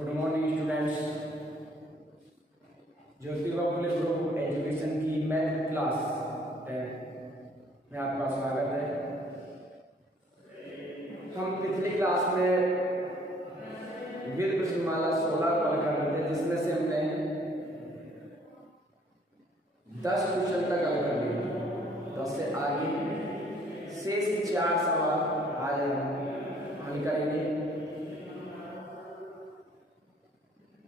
Good morning students. Jyotiba Phule group education की math class में आपका स्वागत है। हम पिछली क्लास में विविध प्रश्नमाला 16 पढ़ कर रहे थे, जिसमें से हमने 10 क्वेश्चन तक हल कर लिए। 10 से आगे शेष 4 सवाल आज हल करेंगे।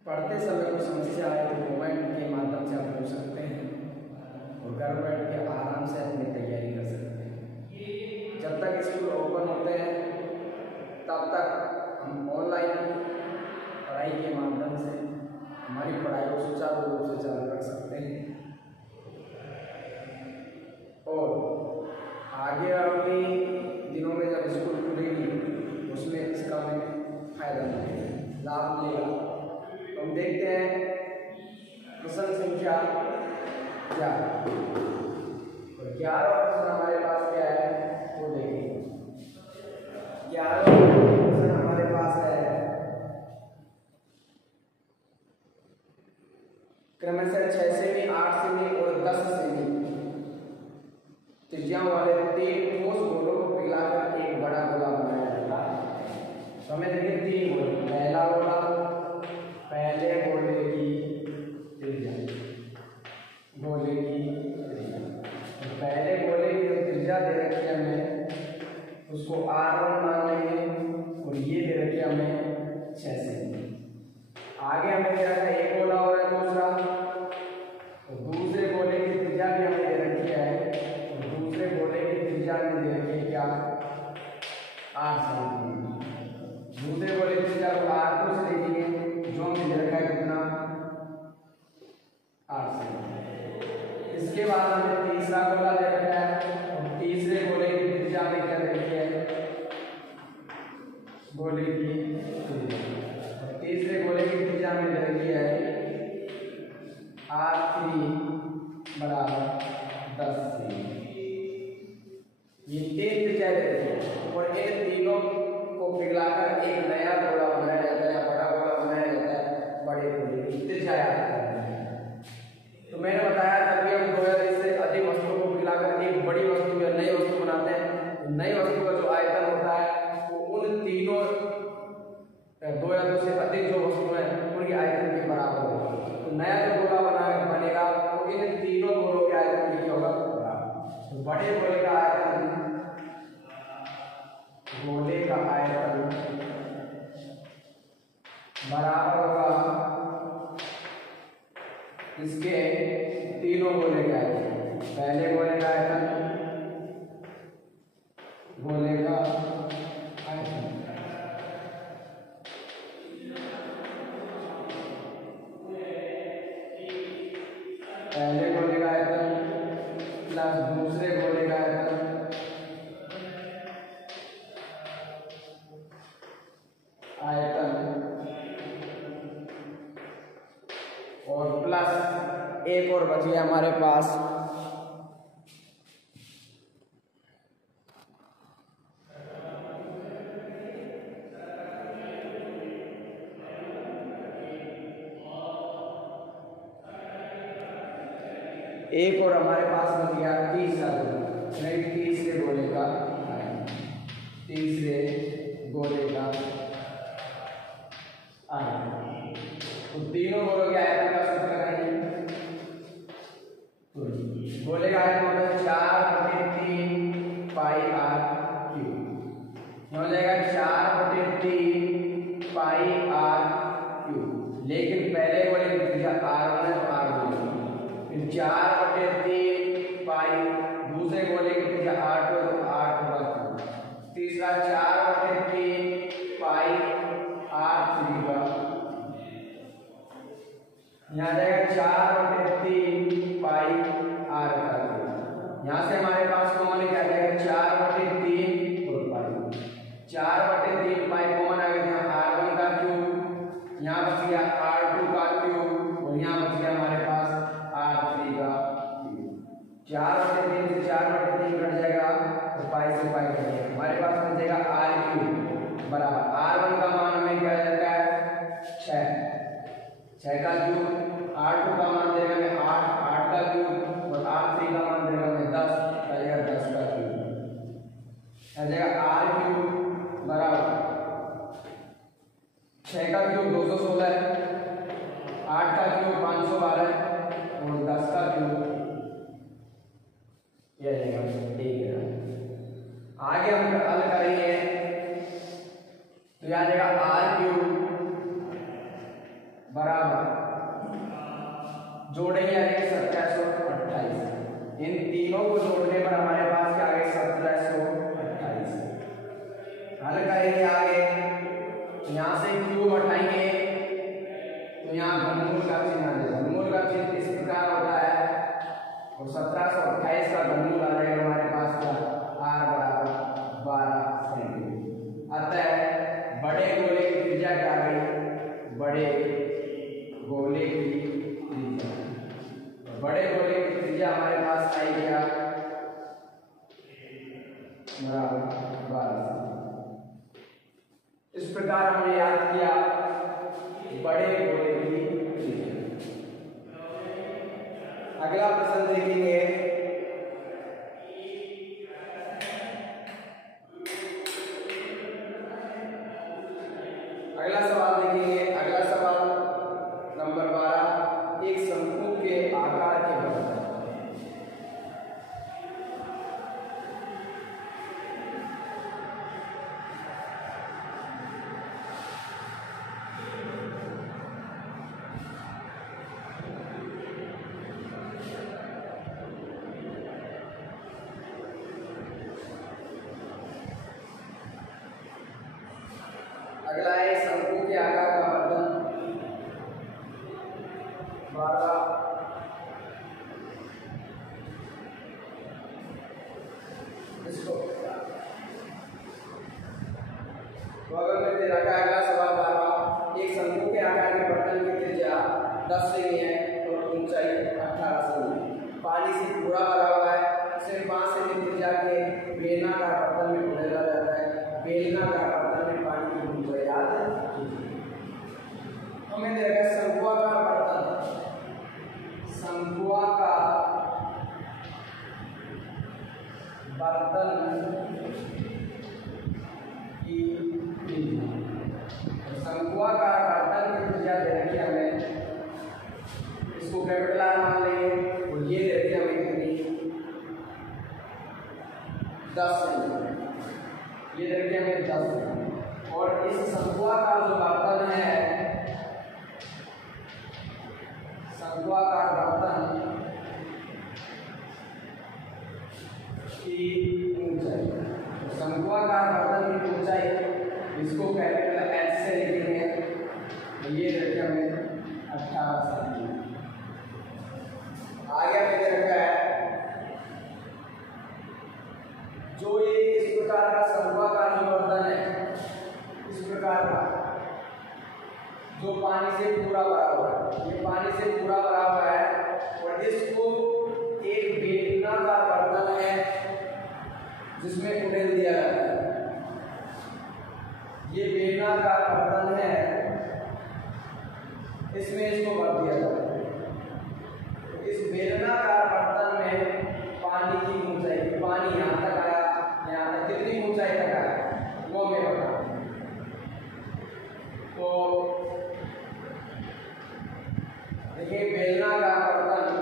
पढ़ते समय कोई समस्या आए तो कमेंट के माध्यम से आप पूछ सकते हैं और घर बैठ के आराम से अपनी तैयारी कर सकते हैं। जब तक स्कूल ओपन होते हैं तब तक हम ऑनलाइन पढ़ाई के माध्यम से हमारी पढ़ाई को सुचारू रूप से चालू रख सकते हैं और आगे आगामी दिनों में जब स्कूल खुलेगी उसमें इसका हमें फायदा मिलेगा, लाभ मिलेगा। हम देखते हैं प्रश्न संख्या 11 और 11वां प्रश्न हमारे पास क्या है वो देखेंगे। 11वां प्रश्न हमारे पास है क्रमशः 6 सेमी, 8 सेमी और 10 सेमी त्रिज्या वाले 3 ठोस गोलों को पिघलाकर एक बड़ा गोला बनाया जाता है। तो हमें देखिए 3 गोले। पहला गोला, पहले गोले की त्रिज्या, गोले की त्रिज्या, तो पहले गोले की जो त्रिज्या दे रखी है हमें उसको R1 मान लेंगे और ये दे रखी है हमें 6 सेमी। आगे हमें दे रखा है एक गोला और दूसरा, तो दूसरे गोले की त्रिज्या भी हमें दे रखी है और दूसरे गोले की त्रिज्या में दे रखी है क्या 8 सेमी। दूसरे गोले की त्रिज्या को R2 से लिखेंगे जो हमें दे रखा है कितना 8 सेमी। इसके बाद हमें तीसरा गोला दे रखा है और तीसरे गोले की त्रिज्या में क्या दे रखी है गोले की त्रिज्या, और तीसरे गोले की त्रिज्या में दे रखी है R3 बराबर 10 सेमी। ये 3 त्रिज्या दे रखी है और इन तीनों को पिघलाकर एक नया गोला बनाया जाता है, बड़ा गोला बनाया जाता है, बड़े गोले की त्रिज्या याद करना है। तो मैंने बताया जब भी हम 2 या इससे अधिक वस्तुओं को पिघलाकर एक बड़ी वस्तु या नई वस्तु बनाते हैं, तो नई वस्तु का जो आयतन होता है वो उन तीनों 2 या 2 से अधिक जो वस्तु है उनके आयतन के बराबर होगा। तो नया जो गोला बनेगा तो इन तीनों गोलों के आयतन की होगा बराबर। तो बड़े गोले का आयतन, गोले का आयतन बराबर होगा इसके तीनों गोले का आयतन। पहले गोले का आयतन, गोले का आयतन पहले गोले का आयतन प्लस दूसरे गोले का आयतन और प्लस एक और बची है हमारे पास एक और हमारे पास बच गया तीसरा गोला, तीसरे गोले का तीसरे गोले का आयतन। तो तीनों गोलों के आयतन का सूत्र लगाएंगे। तो गोले का आयतन होता है 4/3 पाई r क्यूब। हो जाएगा 4/3 पाई r क्यूब। लेकिन पहले गोले की त्रिज्या R1 है तो R2, फिर 4/3 पाई, दूसरे गोले की त्रिज्या R2 है तो R2, तीसरा 4/3 पाई R3 का, यहाँ जाएगा 4/3 पाई R का। यहाँ से हमारे पास कॉमन क्या जाएगा 4/3 और पाई, 4/3 पाई कॉमन आ गया। यहाँ R1 का क्यूब, यहाँ बच गया R2 का क्यूब और यहाँ बच गया हमारे पास R3 का क्यूब। 4/3 से 4/3 कट जाएगा तो पाई से पाई कट जाएगा, हमारे पास बच जाएगा R क्यूब बराबर R1 का मान हमें क्या जाता है 6 6 का क्यूब 8 का मान देगा मैं 8 का क्यूब और 8 3 का मान देगा मैं 10 आएगा 10 का क्यूब आ जाएगा r क्यूब बराबर 6 का क्यूब 216 है 8 का क्यूब 512 है और 10 का क्यूब ये जाएगा ठीक है। आगे हम हल करेंगे तो यहाँ जाएगा r क्यूब बराबर जोड़ेंगे आगे 1728 इन तीनों को जोड़ने पर हमारे पास क्या आ गया 1728। हल करेंगे आगे यहाँ से क्यूब हटाएंगे तो यहाँ घनमूल का चिन्ह आ जाएगा। घनमूल का चिन्ह इस प्रकार होता है और 1728 का घनमूल आ जाएगा हमारे पास क्या r बराबर 12 सेंटीमीटर। अतः बड़े गोले की त्रिज्या क्या आ गई बड़े गोले की त्रिज्या बड़े गोले की त्रिज्या हमारे पास आई क्या बराबर 12। इस प्रकार हमने याद किया बड़े गोले की त्रिज्या। अगला प्रश्न देखेंगे अगला सवाल देखेंगे। अगला सवाल नंबर 12 एक शंकु के आकार के बर्तन। अगला है शंकु के आकार का बर्तन 12 इसको तो अगर मैं दे रखा है अगला सवाल 12 एक शंकु के आकार के बर्तन की त्रिज्या 10 सेमी है और ऊंचाई 18 सेमी पानी से पूरा भरा हुआ है। सिर्फ 5 सेमी त्रिज्या के बेलनाकार बर्तन में उड़ेला जाता है। बेलनाकार बर्तन में पानी की ऊंचाई याद हमें दे रखा है शंकुआकार बर्तन शंकुआकार बर्तन की त्रिज्या शंकुआकार बर्तन की त्रिज्या दे रखी है हमें इसको कैपिटल आर मान लेंगे और ये दे रखी है हमें कितनी 10 सेंटीमीटर ये दे रखी है हमें 10 सेंटीमीटर और इस शंकुआकार जो बर्तन है शंकुआकार बर्तन की ऊंचाई शंकुआकार बर्तन की ऊंचाई इसको कैपिटल एच से लिखेंगे ये रखे हमें 18 सेंटीमीटर। आगे हमने रखा है जो ये इस प्रकार का शंकुआकार जो बर्तन है इस प्रकार का जो पानी से पूरा भरा हुआ है ये पानी से पूरा भरा हुआ है और इसको एक बेलनाकार बर्तन है जिसमें उड़ेल दिया जाता है। ये बेलनाकार बर्तन है इसमें इसको भर दिया जाता है। इस बेलनाकार बर्तन में पानी की ऊंचाई पानी यहाँ तक आया यहाँ तक कितनी ऊंचाई तक आया वो मैं बता तो देखिए बेलनाकार बर्तन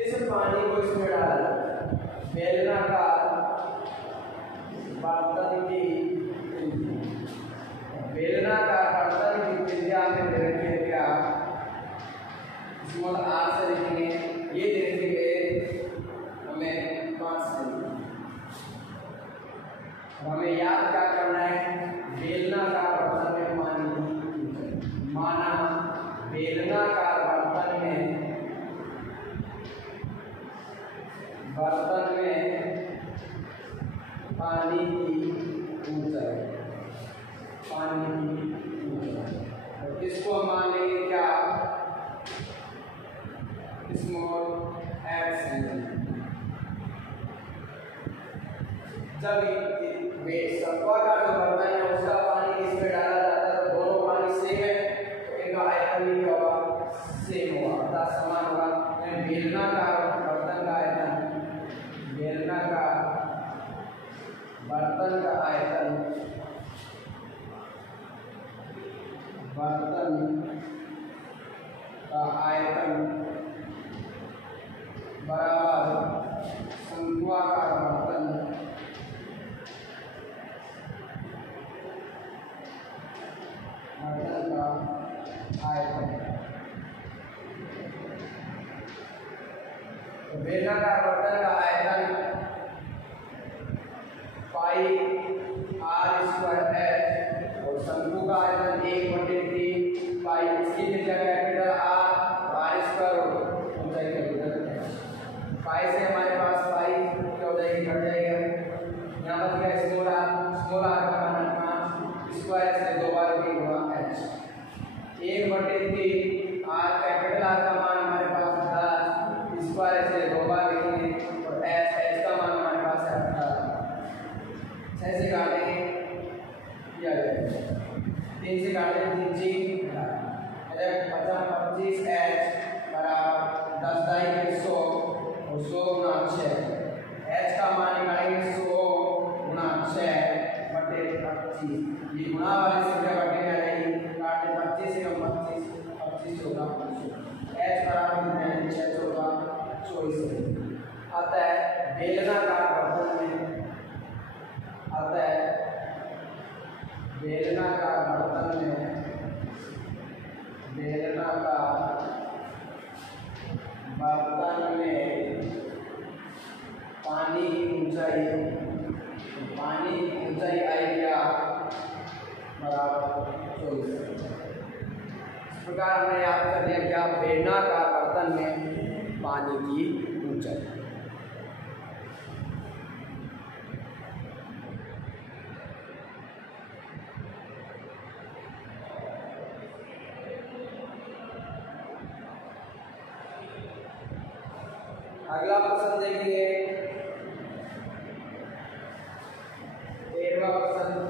इस पानी को इसमें डाला जाता है। बेलनाकार बर्तन की बेलनाकार बर्तन की त्रिज्या में दे रखी है क्या स्मॉल आर से लिखेंगे ये दे रखेंगे हमें 5 सेंटीमीटर। हमें याद क्या करना है बेलनाकार बर्तन में पानी माना बेलनाकार बर्तन में पानी की ऊंचाई और इसको हम मान लेंगे क्या स्मॉल एच सेंटीमीटर। जब शंकुआकार जो बर्तन है उसका पानी इसमें डाला जाता है तो दोनों पानी बेलनाकार बर्तन का आयतन, बेलनाकार बर्तन का आयतन, बर्तन का आयतन बराबर शंक्वाकार बर्तन, बर्तन का आयतन। तो बेलनाकार बर्तन का आयतन पाई आर स्क्वायर एच और शंकु का आयतन 1/3 पाई, इसकी जगह कैपिटल आर आर स्क्वायर ऊंचाई कैपिटल एच। पाई से हमारे पास पाई क्या हो जाएगी, घट जाएगा। यहाँ बच गया स्मॉल आर का मान स्क्वायर से 2 बार भी गुणा एच। 1/3 आर कैपिटल आर का मान हमारे पास 10 स्क्वायर से 2 बार लिखेंगे और एच का मान हमारे पास है 18। ऐसे काटेंगे किया जाएगा 3 से काटेंगे 3 25 एच बराबर 10 दाई 100 और 100 गुना 6। एच का मान निकालेंगे 100 गुना 6/25। ये गुणा वाली संख्या बटे में रहेगी, काटने 25 से 25 होगा 500। एच बराबर कितना है 6 होगा 24। अतः बेलनाकार बर्तन में, अतः बेलनाकार बर्तन में, बेलनाकार बर्तन में पानी की ऊंचाई आई क्या बराबर 24। इस प्रकार हमने याद कर लिया क्या बेलनाकार बर्तन में पानी की ऊंचाई। अगला प्रश्न देखेंगे 13वां प्रश्न।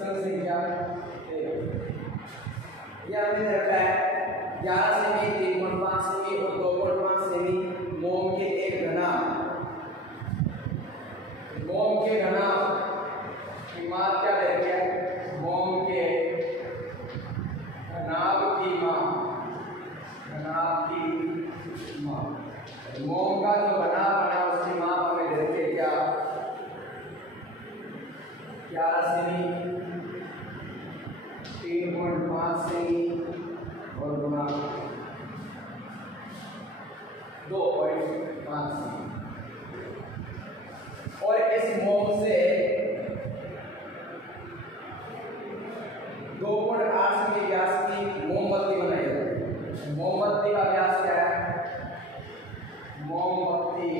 संख्या यह हमें रखा है 11 सेमी, 3.5 सेमी और 2.5 सेमी मोम के एक घना, मोम के घना की माप क्या रहती है, मोम के घनाभ की माप, घनाभ की माप। मोम का जो घना बना उसकी माप हमें देते हैं क्या 11 सेमी, 3.5 सेमी और गुना 2.5 सेमी। और इस मोम से 2.8 सेमी व्यास की मोमबत्ती बनाई जाती है। मोमबत्ती का व्यास क्या है, मोमबत्ती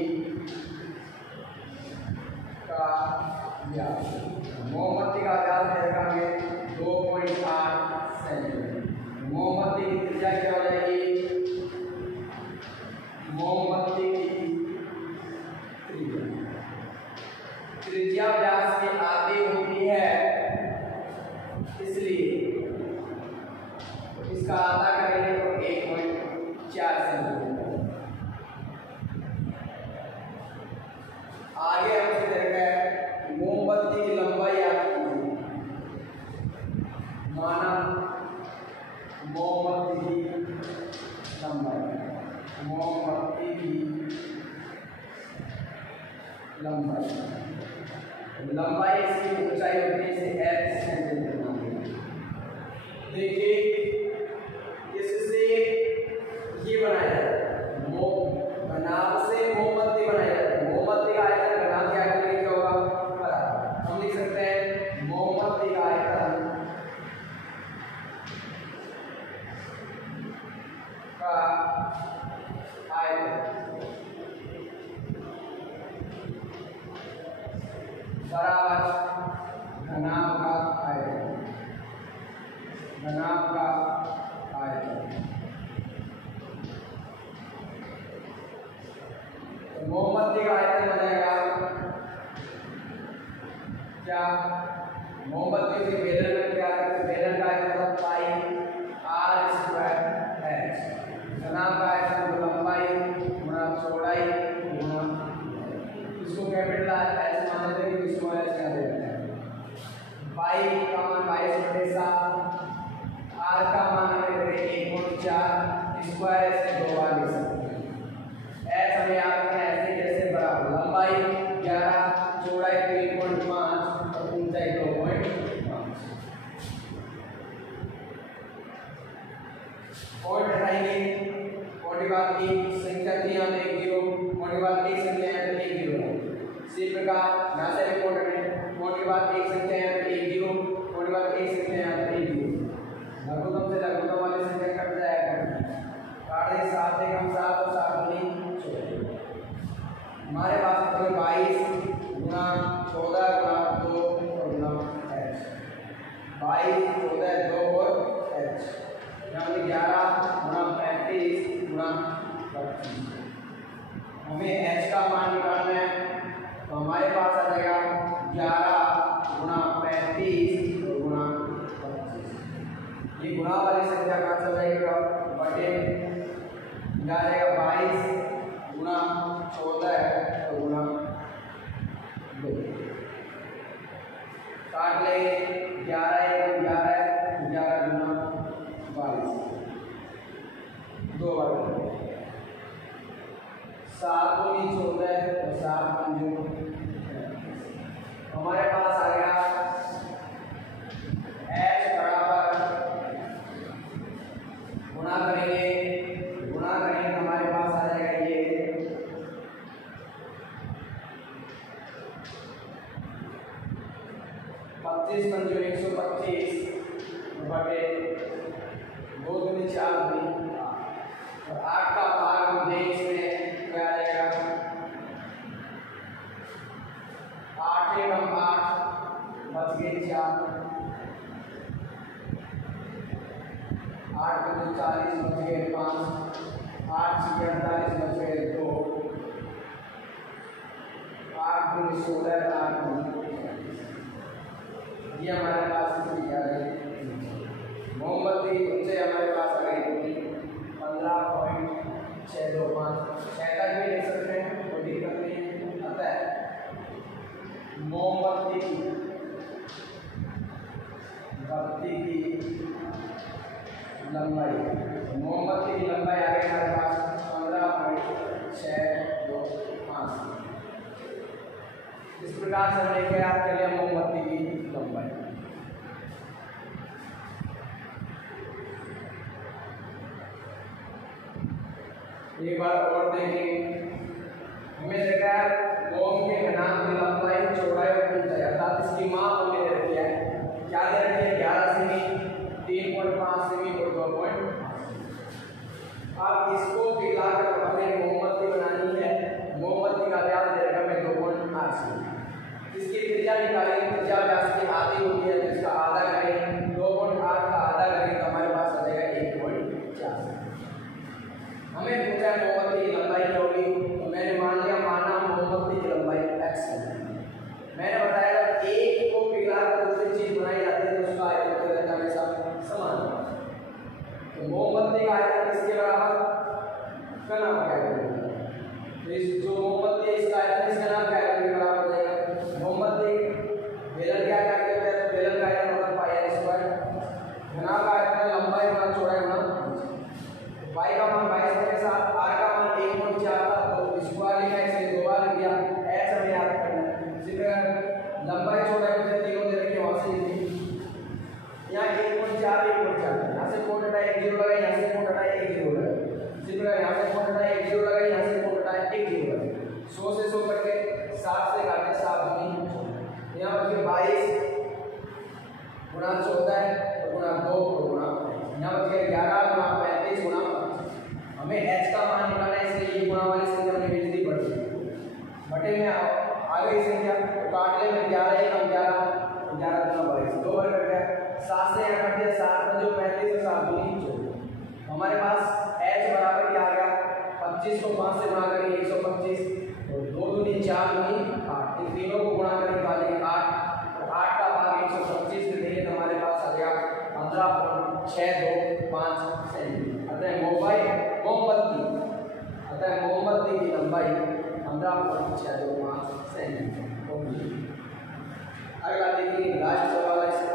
का व्यास, मोमबत्ती का व्यास देखेंगे 2.8 सेंटीमीटर। मोमबत्ती की त्रिज्या क्या हो जाएगी, मोमबत्ती की त्रिज्या व्यास की आधी होती है, इसलिए इसका आधा करेंगे तो 1.4 सेंटीमीटर। आगे हमसे देखा है मोमबत्ती की लंबाई आपकी माना, मोमबत्ती की लंबाई, मोमबत्ती की लंबाई, लंबाई इसकी ऊंचाई होती है इसे h सेंटीमीटर मानेंगे। देखिए इससे ये बनाया जाता है, मोम घनाभ से मोमबत्ती बनाया जाता है। मोमबत्ती का आयतन घनाभ क्या करेंगे क्या होगा, हम लिख सकते हैं मोमबत्ती का आयतन का आयतन बराबर घनाभ का आयतन। घनाभ का आयतन। तो मोमबत्ती का आयतन बनेगा क्या? मोमबत्ती की बेलन में क्या है? बेलन का आयतन पाई आर स्क्वायर एच। घनाभ का आयतन लंबाई गुणा चौड़ाई गुणा, इसको कैपिटल एच मान लेते हैं, इसको एच क्या देते हैं? पाई का मान 22/7, आर का मान हमें 1.4, स्क्वायर से 2 बार लिख सकते हैं। एच हमें याद रखना है ऐसे जैसे बराबर लंबाई 11, चौड़ाई 3.5 और ऊंचाई 2.5। और हटाएंगे मोटी बात की संख्या 3 में 1 0, मोटी बात की संख्या है 1 0। इसी प्रकार यहाँ से रिपोर्ट करें, मोटी बात की संख्या है 1 0, मोटी बात की संख्या है 1 0। लघुत्तम से लघुत्तम वाली संख्या कट जाएगा, काट दे 7 से कम 7 और 7 दूनी 14। हमारे पास है 22 गुना 14 गुना 2 और गुना h। 22 14 2 और h, यानी 11 गुना 35 गुना 25। हमें h का मान निकालना है, तो हमारे पास आ जाएगा 11 गुना 35 और गुणा 25। ये गुणा वाली संख्या कहाँ चल जाएगा? बटे आ जाएगा 22 गुना 14 और गुणा 2। काट ले 11 1 11 11 गुना 22 2 बार 7 दूनी 14 और 7 पंजों। हमारे पास आ गया h बराबर गुणा करेंगे हमारे पास आ जाएगा ये 25 पंजों 125 बटे 2 दूनी 4 दूनी और 8 का भाग दें, इसमें क्या आ जाएगा? 8 एकम 8 बच गए 4, 8 पंजे 40 बच गए 5, 8 छक्के 48 बच गए 2, 8 दूनी 16 8 दूनी। ये हमारे पास इसकी क्या है? मोमबत्ती उनसे हमारे पास आ गई 15.625। 6 तक भी लिख सकते हैं, कोई दिक्कत नहीं है। अतः मोमबत्ती की लंबाई, मोमबत्ती की लंबाई आ गई हमारे पास 15.625। इस प्रकार से हमने क्या याद कर लिया? मोमबत्ती की लंबाई। एक बार और देखेंगे, हमें देखा है मोम के घनाभ की लंबाई चौड़ाई और ऊंचाई अर्थात इसकी माप हमने दे रखी है। क्या दे रखी है? 11 सेमी, 3.5 सेमी और 2.5। अब इसको मिलाकर हमें मोमबत्ती बनानी है। मोमबत्ती का व्यास दे रखा है 2.8 सेमी। इसकी त्रिज्या निकालेंगे, त्रिज्या व्यास की आधी होती है, तो इसका आधा करेंगे, 2.8 का आधा करेंगे तो हमारे पास आ जाएगा 1.4। हमें पूछा मोमबत्ती की लंबाई क्या होगी, तो मैंने मान लिया माना मोमबत्ती की लंबाई x है। मैंने बताया एक को पिघलाकर दूसरी चीज बनाई जाती है तो उसका आयतन हमेशा समान होता है। तो मोमबत्ती का आयतन किसके बराबर? घनाभ का आयतन। तो इस जो मोमबत्ती है इसका आयतन इसका घनाभ का आयतन के बराबर हो जाएगा। मोमबत्ती बेलन क्या करते हैं? तो बेलन का आयतन होता है पाई आर स्क्वायर। घनाभ का आयतन लंबाई गुणा चौड़ाई गुणा y का मान 22 के साथ r का मान 1.4 था, तो स्क्वायर लिखा है, इसे 2 बार लिख दिया। h हमें याद करना है। इसी प्रकार लंबाई चौड़ाई मुझे तीनों दे रखे वहां से लिखी, यहाँ 1.4 यहाँ से कोण हटाए 1 0 लगाए, यहाँ से कोण हटाए 1 0 लगाए। इसी प्रकार यहाँ से कोण हटाए 1 0 लगाए, यहाँ से कोण हटाए 1 0 लगाए। 100 से 100 करके 7 से काटे 7 दूनी, यहाँ बच गए 22 गुणा 14 और गुणा 2 और गुणा, यहाँ बच गए 11 गुणा 35 गुणा। हमें h का मान निकालना है, इसलिए ये गुणा वाली संख्या में भेजनी पड़ेगी। बटे में आ गई संख्या, तो काट ले में 11 1 11 11 गुना 22 2 बार कट गया। 7 से यहाँ कट दिया, 7 जो 35 और 7 दूनी 24। हमारे पास h बराबर क्या आ गया, 25 को 5 से गुणा करेंगे 125 और 2 दूनी 4 दूनी 8, इन तीनों को गुणा करके निकालेंगे 8 और 8 का भाग 125 में देंगे तो हमारे पास आ गया 15.625 सेंटीमीटर। अतः मोमबत्ती की लंबाई 15.625 सेंटीमीटर। अगला देखिए लास्ट सवाल है इसका।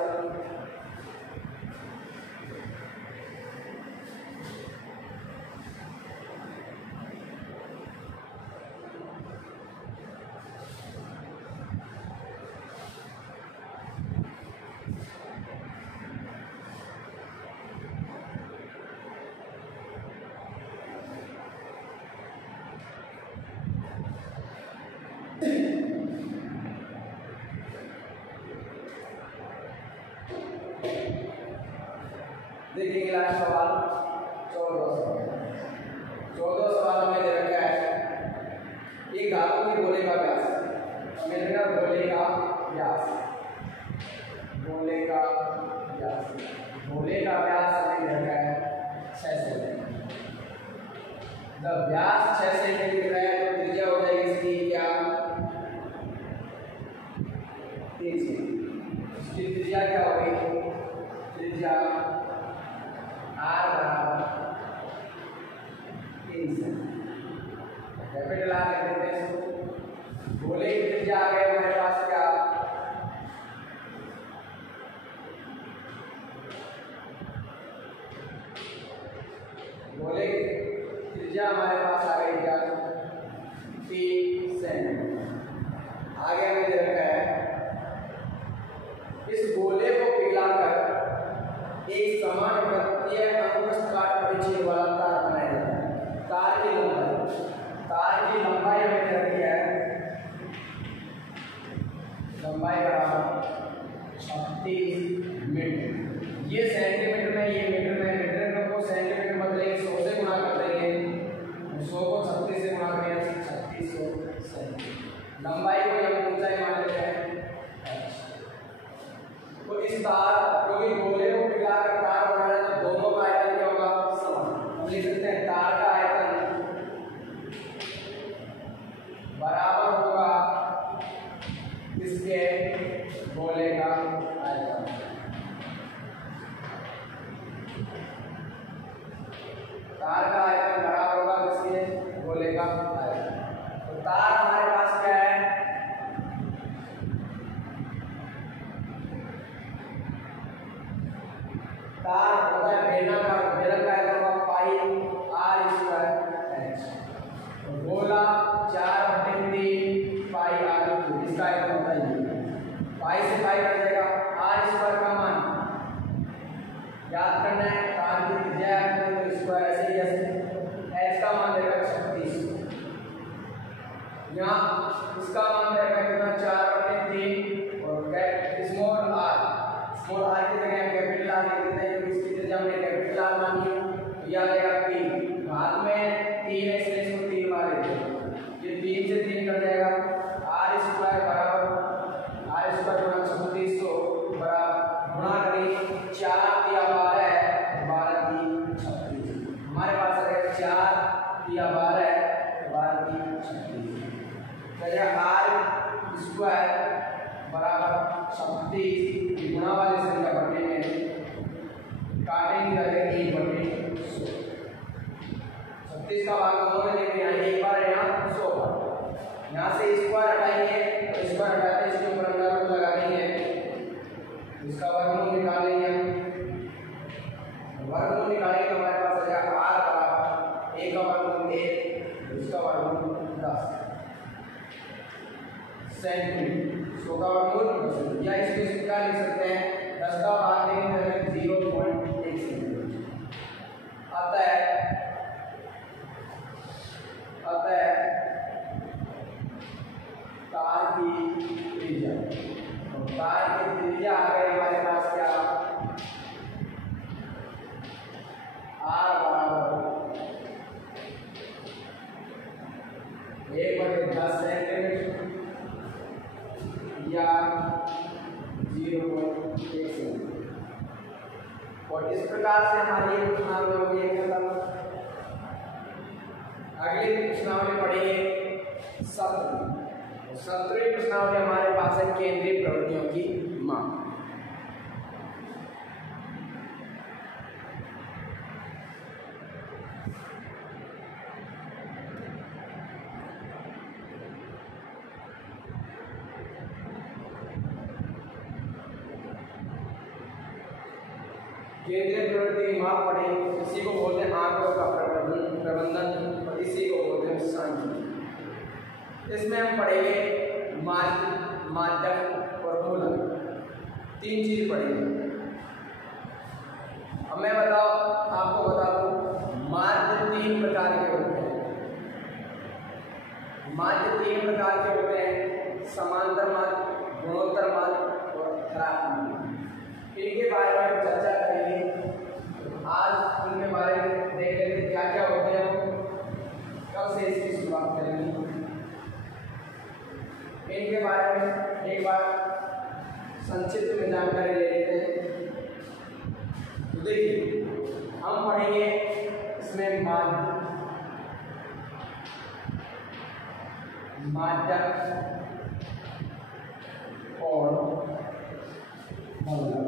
देखिए लास्ट सवाल 14 सवाल हमें दे रखा है। एक धातु के गोले का व्यास हमें दे रखा, गोले का व्यास हमें दे रखा है 6 सेंटीमीटर। जब व्यास 6 सेंटीमीटर है तो त्रिज्या हो जाएगी इसकी क्या, 3 सेंटीमीटर। इसकी त्रिज्या क्या होगी, त्रिज्या r बराबर 3 सेंटीमीटर। कैपिटल R लिख देते हैं इसको। गोले की त्रिज्या आ गई हमारे पास क्या, गोले की त्रिज्या हमारे पास आ गई क्या, 3 सेंटीमीटर। आगे हमें दे रखा है इस गोले को पिघलाकर एक समान वृत्तीय अनुप्रस्थ काट परिच्छेद वाला तार बनाया जाता है। तार की लंबाई हमें दे रखी है, लंबाई बराबर 36 मीटर। ये सेंटीमीटर में, ये मीटर में, मीटर को सेंटीमीटर बदलेंगे 100 से गुणा कर देंगे, 100 को 36 से गुणा करेंगे 3600 सेंटीमीटर। लंबाई को हम ऊंचाई मान लेते हैं। तो इस तार क्योंकि गोले को पिघलाकर तार बनाना तो दोनों का आयतन क्या होगा, समान। हम लिख सकते हैं तार का आयतन बराबर होगा इसके गोले का आयतन। तार का आयतन बराबर होगा इसके गोले का आयतन। तो तार हमारे पास क्या है, तार होता है बेलनाकार, बेलनाकार का पाई r स्क्वायर h। गोला 4/3 पाई r क्यूब, इसका आयतन होता है ये। पाई से पाई कट जाएगा, r स्क्वायर का मान याद करना है, तार की त्रिज्या है तो स्क्वायर ऐसे ही ऐसे, h का मान रहेगा 36। यहाँ इसका मान रहेगा कितना, 4/3 और स्मॉल r की जगह कैपिटल R लिख देते हैं क्योंकि इसकी त्रिज्या हमने कैपिटल R मानी है। तो यह आ जाएगा 3, भाग में 3 है इसलिए इसको 3 बार लिख देते हैं। ये 3 से 3 कट जाएगा, r स्क्वायर बराबर r स्क्वायर गुणा 3600 बराबर गुणा करेंगे 4 या 12 12 की 36। हमारे पास आ गया 4 या 12 12 की 36। चलिए r स्क्वायर बराबर 36 गुणा वाले संख्या बढ़ने में काटेंगे 1/100। 36 का भाग दोनों में देखते हैं, एक बार यहाँ 100 बार। यहाँ से स्क्वायर हटाएंगे और स्क्वायर हटाते इसके ऊपर अंडर रूट लगा देंगे, इसका वर्गमूल निकालेंगे। वर्गमूल निकालेंगे तो हमारे पास आ जाएगा r बराबर 1 का वर्गमूल 1, इसका वर्गमूल 10 सेंटीमीटर, 100 का वर्गमूल 10। या इसको क्या लिख सकते हैं, 10 का भाग देंगे तो 0.1 सेंटीमीटर। अतः तार की त्रिज्या, तार की त्रिज्या आ गई हमारे पास क्या, r बराबर 1/10 सेंटीमीटर या 0.1 सेंटीमीटर। और इस प्रकार से हमारी ये प्रश्नावली हो गई खत्म। अगली प्रश्नावली पढ़ेंगे 17वीं प्रश्नावली हमारे पास है केंद्रीय प्रवृत्तियों की माप। केंद्रीय प्रवृत्ति की माप पढ़ेंगे, इसी को बोलते हैं आंकड़ों का प्रबंधन और इसी को बोलते हैं सांख्यिकी। इसमें हम पढ़ेंगे माध्यक और मूलक, 3 चीज पढ़ेंगे। अब मैं आपको बता दूं, माध्य 3 प्रकार के होते हैं। माध्य 3 प्रकार के होते हैं, समांतर माध्य, गुणोत्तर माध्य और खराब माध्य। इनके बारे में चर्चा करेंगे। आज उनके बारे में देख लेते क्या क्या होते हैं, कब से इसकी शुरुआत करेंगे। इनके बारे में एक बार संक्षिप्त में जानकारी ले लेते हैं। तो देखिए, हम पढ़ेंगे इसमें माध्यक और मूलक।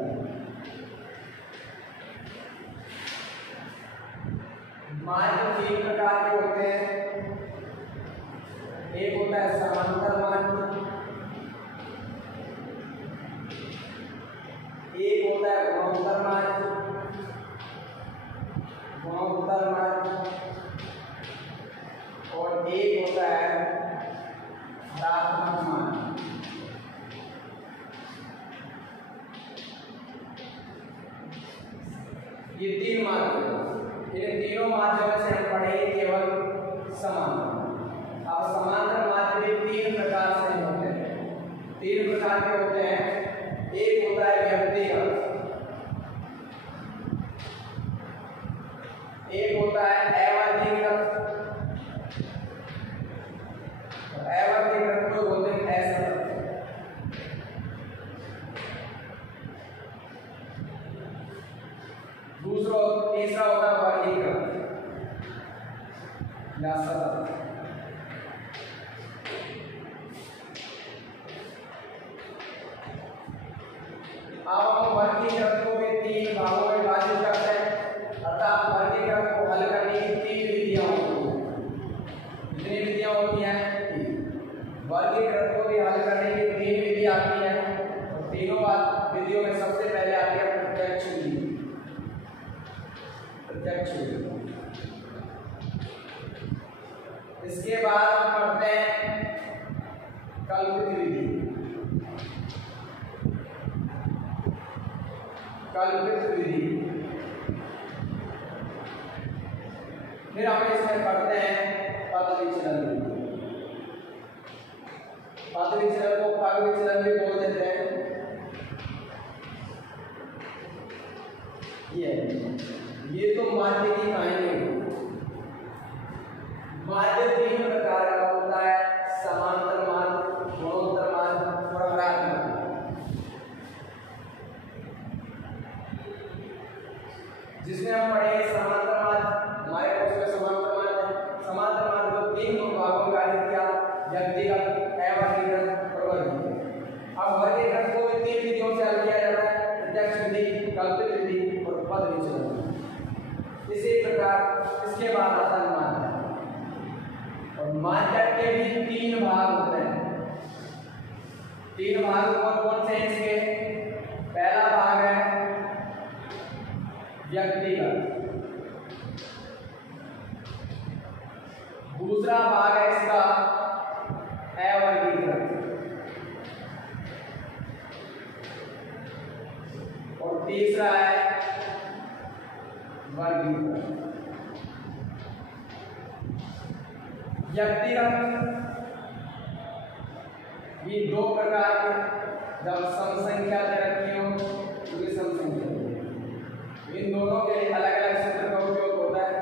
माध्य 3 प्रकार के होते हैं। एक होता है समांतर माध्य, एक होता है गुणोत्तर माध्य और एक होता है ऋणात्मक माध्य। ये 3 माध्यम, इन तीनों माध्यमों से हम पढ़ेंगे केवल समांतर। अब समांतर माध्य भी 3 प्रकार से होते हैं। 3 प्रकार के होते हैं। एक होता है व्यक्तिगत, एक होता है अवर्गीकृत, अवर्गीकृत को बोलते हैं असतत। तीसरा होता है वर्गीकृत या सतत। अब हम वर्गीकृत को भी 3 भागों में विभाजित करते हैं, अर्थात वर्गीकृत को हल करने की 3 विधियां होती हैं। कितनी विधियां होती हैं? 3। वर्गीकृत को भी हल करने की 3 विधि आती है और तीनों विधियों में सबसे पहले आती है प्रत्यक्ष विधि। इसके बाद हम पढ़ते हैं कल्पित विधि। फिर हम इसमें पढ़ते हैं पद विचलन विधि। पद विचलन को पग विचलन भी बोल देते हैं। ये तो माध्य की कहानी है। माध्य 3 प्रकार का होता है, समांतर माध्य, गुणोत्तर माध्य और ऋणात्मक माध्य। जिसमें हम पढ़ेंगे समांतर माध्य, हमारे कोर्स में समांतर माध्य को 3 भागों में विभाजित किया, व्यक्तिगत, अवर्गीकृत और वर्गीकृत। अब वर्गीकृत को 3 विधियों से हल किया जाता है, प्रत्यक्ष विधि, कल्पित विधि और पद विचलन। इसी प्रकार इसके बाद आता है माध्यक, और माध्यक के भी 3 भाग होते हैं। 3 भाग कौन से हैं इसके? पहला भाग है व्यक्तिगत, दूसरा भाग है इसका अवर्गीकृत और तीसरा है वर्गीकृत। व्यक्तिगत ये 2 प्रकार के, जब सम संख्या दे रखी हो तो ये सम संख्या, इन दोनों के लिए अलग अलग सूत्र का उपयोग होता है।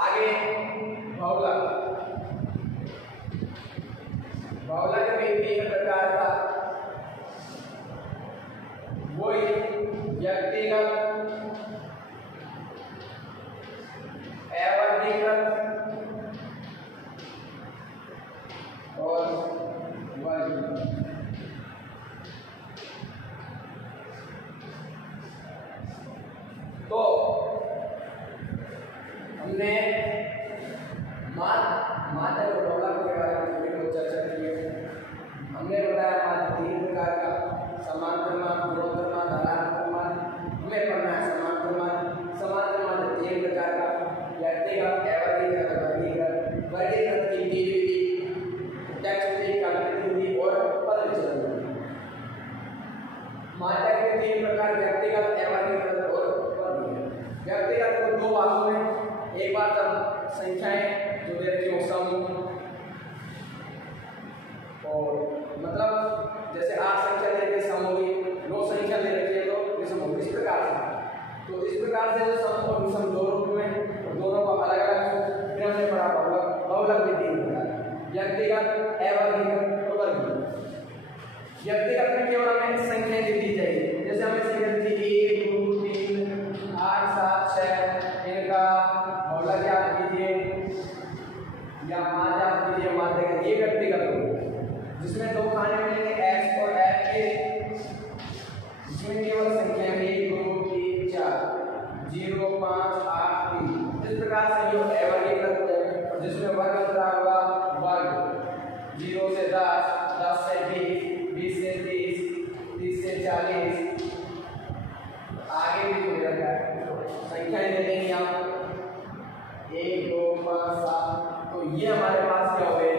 आगे बहुलक भी 3 प्रकार का, व्यक्तिगत अवर्गीकृत और वर्गीकृत। तो हमने माध्य और ढोलक के बारे में थोड़ी बहुत चर्चा की है। हमने बताया माध्य 3 प्रकार का, समांतर माध्य, गुणोत्तर माध्य, धनात्मक माध्य। हमें पढ़ना है समांतर माध्य। समांतर माध्य 3 प्रकार का, व्यक्तिगत, अवर्गीकृत, वर्गीकृत। वर्गीकृत की टीवीटी, टेक्स्ट विधि, कल्पित विधि और पद विचलन विधि। माध्य के 3 प्रकार, व्यक्तिगत, अवर्गीकृत और वर्गीकृत। व्यक्तिगत को 2 भागों में, एक बार जब संख्याएं जो दे रखी हो समूह, और मतलब जैसे 8 संख्या दे रखी है समूह की, 9 संख्या दे रखी है तो विषम, इस प्रकार से। तो इस प्रकार से जो समूह और विषम 2 रूप में, दोनों को अलग अलग फिर हमने पढ़ा बहुलक भी 3 प्रकार, व्यक्तिगत, अवर्गीकृत और वर्गीकृत। व्यक्तिगत में केवल हमें संख्याएं दी जाएगी, जैसे हमें संख्या दी 1 2 3 8 7 6, इनका बहुलक याद कीजिए या माध्य याद कीजिए। माध्य का ये व्यक्तिगत हो, जिसमें 2 खाने मिलेंगे x और f के, जिसमें केवल संख्या 1 2 3 4 0 5 8 3। इस प्रकार से ये अवर्गीकृत है, और जिसमें वर्ग अंतरा होगा वर्ग 0 से 10, 10 से 20, 20 से 30, 30 से 40, आगे भी दे रखा है। संख्याएं दे देंगे आप 1 2 5 7। तो ये हमारे पास क्या हो गए